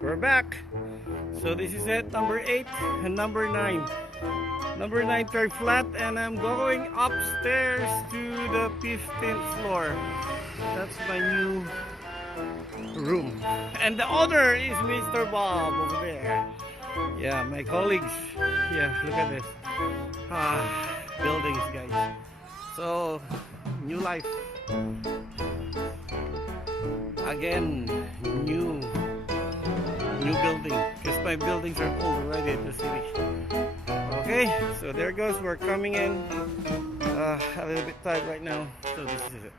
we're back. So this is it, number 8 and number 9. Number 9 third flat, and I'm going upstairs to the 15th floor. That's my new room. And the owner is Mr. Bob over there. Yeah, my colleagues. Yeah, look at this. Buildings, guys. So, new life. Again, new building, because my buildings are old already in the city. Okay, so there goes, we're coming in. A little bit tight right now, so this is it.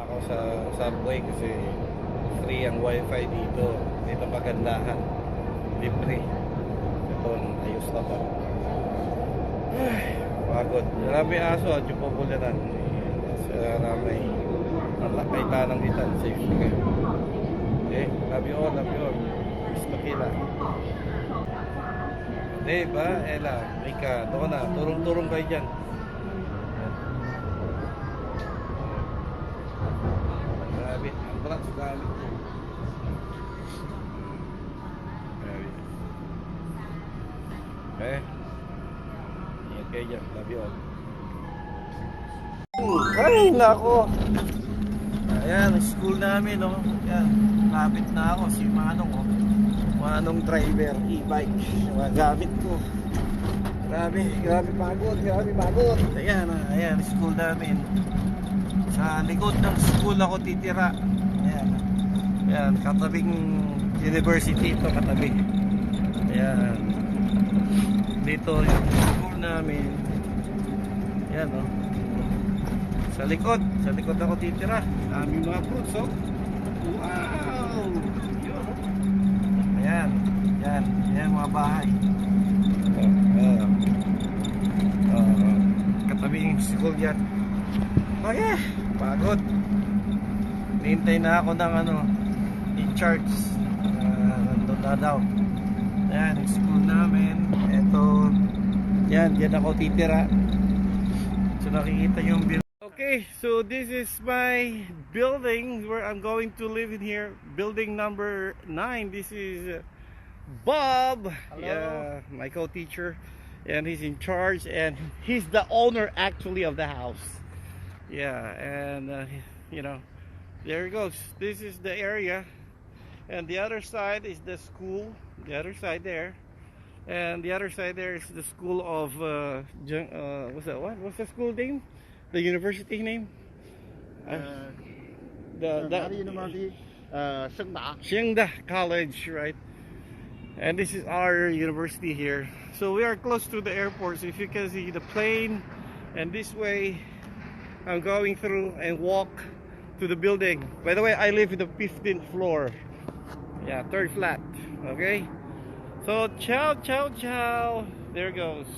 Ako sa subway kasi free ang wifi dito. Dito magandahan. Libre. Ito, ayos na pa. Ay, pagod. Marami aso at yung popularan. Sa ramay. Malakay tanang itan. Safe. Okay. Okay. Love you all. Love you all. Miss Makila. Hindi ba? Ella. Mika. Doon na. Turong-turong kayo dyan. Grabe. Ang berat sa gamit ko. Grabe. Okay. Ingat kayo dyan. Love you all. Ay, nako. Ayan, school namin, no? Ayan, lapit na ako. Si Manong, oh. Manong driver, e-bike. Yung mga gamit ko. Grabe, grabe pagod, grabe pagod. Ayan, ayan, school namin. Sa likod ng school ako titira. Ayan, ayan, katabing university ito, katabi. Ayan. Dito yung school namin. Ayan, oh. Sa likod ako titira. Aming mga fruits, oh. Wow! Yun, oh. Ayan, ayan, ayan mga bahay. Katabi yung school yan. Okay, pagod. Nihintay na ako ng ano, in charge. Nandun na daw. Ayan, yung school namin. Ito, yan, dyan ako titira. So nakikita yung building. Okay, so this is my building where I'm going to live in here. Building number 9. This is Bob. Hello. Yeah, my co-teacher. And he's in charge. And he's the owner actually of the house. Yeah, and you know, there it goes. This is the area. And the other side is the school. The other side there. And the other side there is the school of what's that? What's the school name? The university name? The University, Shengda College, right? And this is our university here. So we are close to the airport. So if you can see the plane, and this way I'm going through and walk to the building. By the way, I live in the 15th floor. Yeah, third flat. Okay. So ciao, ciao, ciao. There goes.